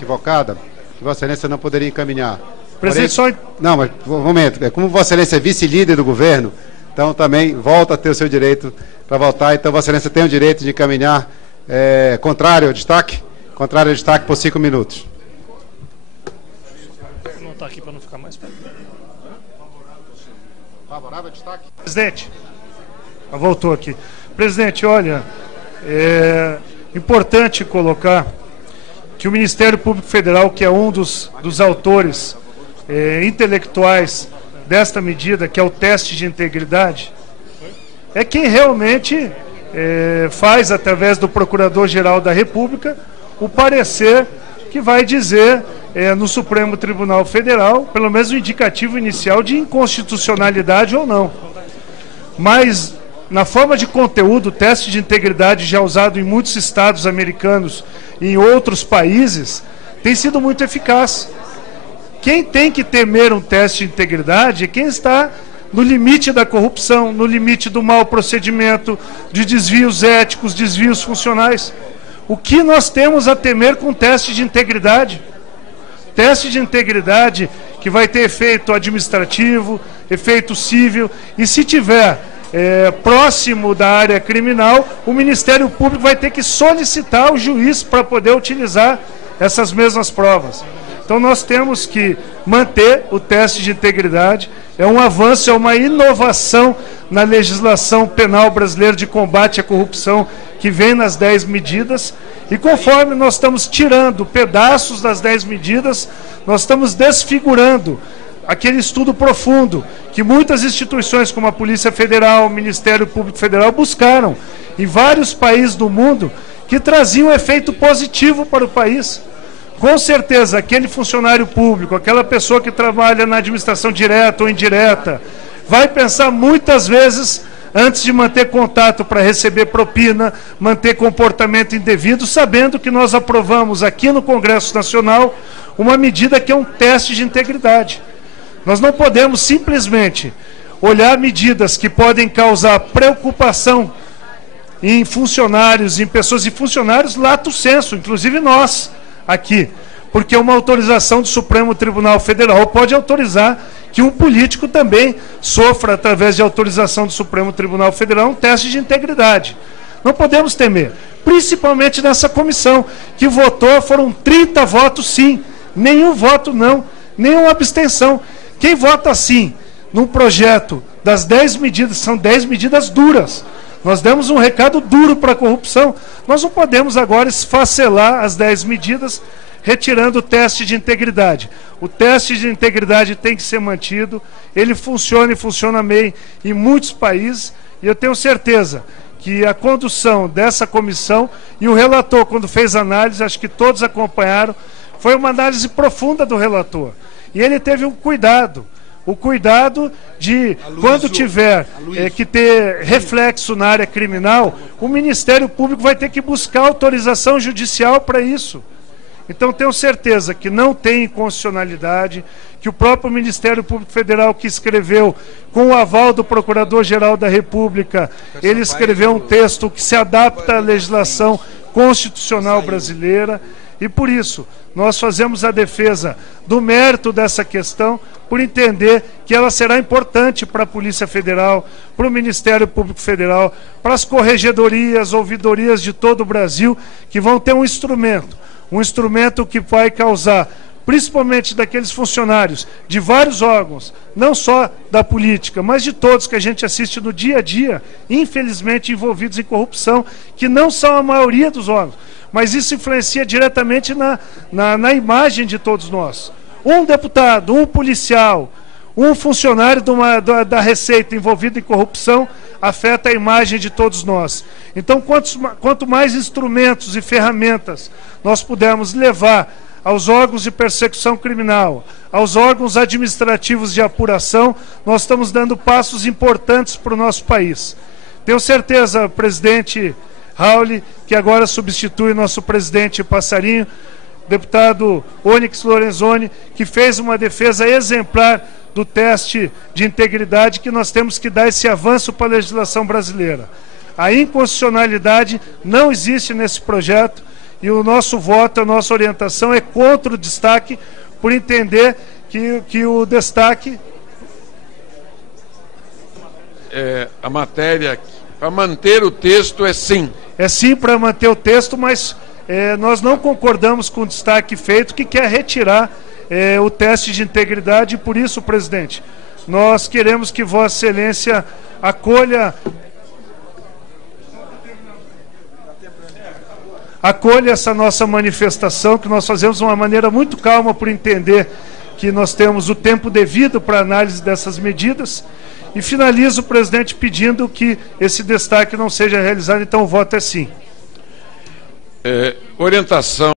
equivocada, que Vossa Excelência não poderia encaminhar. Presidente, Porém, não, mas um momento, como Vossa Excelência é vice-líder do governo, então também volta a ter o seu direito para votar, então Vossa Excelência tem o direito de encaminhar contrário ao destaque por 5 minutos. Vou anotar aqui para não ficar mais perto. Favorável ao destaque? Presidente, voltou aqui. Presidente, olha, é importante colocar que o Ministério Público Federal, que é um dos autores intelectuais desta medida, que é o teste de integridade, é quem realmente faz, através do Procurador-Geral da República, o parecer que vai dizer no Supremo Tribunal Federal, pelo menos o indicativo inicial de inconstitucionalidade ou não. Mas, na forma de conteúdo, o teste de integridade já usado em muitos estados americanos e em outros países, tem sido muito eficaz. Quem tem que temer um teste de integridade é quem está no limite da corrupção, no limite do mau procedimento, de desvios éticos, desvios funcionais. O que nós temos a temer com o teste de integridade? Teste de integridade que vai ter efeito administrativo, efeito civil, e se tiver próximo da área criminal, o Ministério Público vai ter que solicitar o juiz para poder utilizar essas mesmas provas. Então nós temos que manter o teste de integridade, é um avanço, é uma inovação na legislação penal brasileira de combate à corrupção que vem nas 10 medidas, e conforme nós estamos tirando pedaços das 10 medidas, nós estamos desfigurando aquele estudo profundo que muitas instituições como a Polícia Federal, o Ministério Público Federal buscaram em vários países do mundo, que traziam efeito positivo para o país. Com certeza, aquele funcionário público, aquela pessoa que trabalha na administração direta ou indireta, vai pensar muitas vezes antes de manter contato para receber propina, manter comportamento indevido, sabendo que nós aprovamos aqui no Congresso Nacional uma medida que é um teste de integridade. Nós não podemos simplesmente olhar medidas que podem causar preocupação em funcionários, em pessoas e funcionários lato sensu, inclusive nós aqui, porque uma autorização do Supremo Tribunal Federal pode autorizar que um político também sofra, através de autorização do Supremo Tribunal Federal, um teste de integridade. Não podemos temer, principalmente nessa comissão, que votou, foram 30 votos sim, nenhum voto não, nenhuma abstenção. Quem vota sim num projeto das 10 medidas, são 10 medidas duras, nós demos um recado duro para a corrupção, nós não podemos agora esfacelar as 10 medidas, retirando o teste de integridade. O teste de integridade tem que ser mantido, ele funciona e funciona bem em muitos países, e eu tenho certeza que a condução dessa comissão, e o relator, quando fez análise, acho que todos acompanharam, foi uma análise profunda do relator. E ele teve um cuidado, o cuidado de, quando tiver que ter reflexo na área criminal, o Ministério Público vai ter que buscar autorização judicial para isso. Então tenho certeza que não tem inconstitucionalidade, que o próprio Ministério Público Federal, que escreveu com o aval do Procurador-Geral da República, ele escreveu um texto que se adapta à legislação constitucional brasileira, e por isso nós fazemos a defesa do mérito dessa questão, por entender que ela será importante para a Polícia Federal, para o Ministério Público Federal, para as corregedorias, ouvidorias de todo o Brasil, que vão ter um instrumento que vai causar, principalmente daqueles funcionários de vários órgãos, não só da política, mas de todos que a gente assiste no dia a dia, infelizmente envolvidos em corrupção, que não são a maioria dos órgãos, mas isso influencia diretamente na imagem de todos nós. Um deputado, um policial, um funcionário da Receita envolvido em corrupção afeta a imagem de todos nós. Então, quanto mais instrumentos e ferramentas nós pudermos levar aos órgãos de persecução criminal, aos órgãos administrativos de apuração, nós estamos dando passos importantes para o nosso país. Tenho certeza, presidente Raul, que agora substitui nosso presidente Passarinho, deputado Onyx Lorenzoni, que fez uma defesa exemplar do teste de integridade, que nós temos que dar esse avanço para a legislação brasileira. A inconstitucionalidade não existe nesse projeto, e o nosso voto, a nossa orientação é contra o destaque, por entender que o destaque... A matéria, para manter o texto, é sim. É sim para manter o texto, mas nós não concordamos com o destaque feito, que quer retirar o teste de integridade, e por isso, presidente, nós queremos que Vossa Excelência acolha essa nossa manifestação, que nós fazemos de uma maneira muito calma, por entender que nós temos o tempo devido para análise dessas medidas. E finalizo, presidente, pedindo que esse destaque não seja realizado, então o voto é sim. Orientação.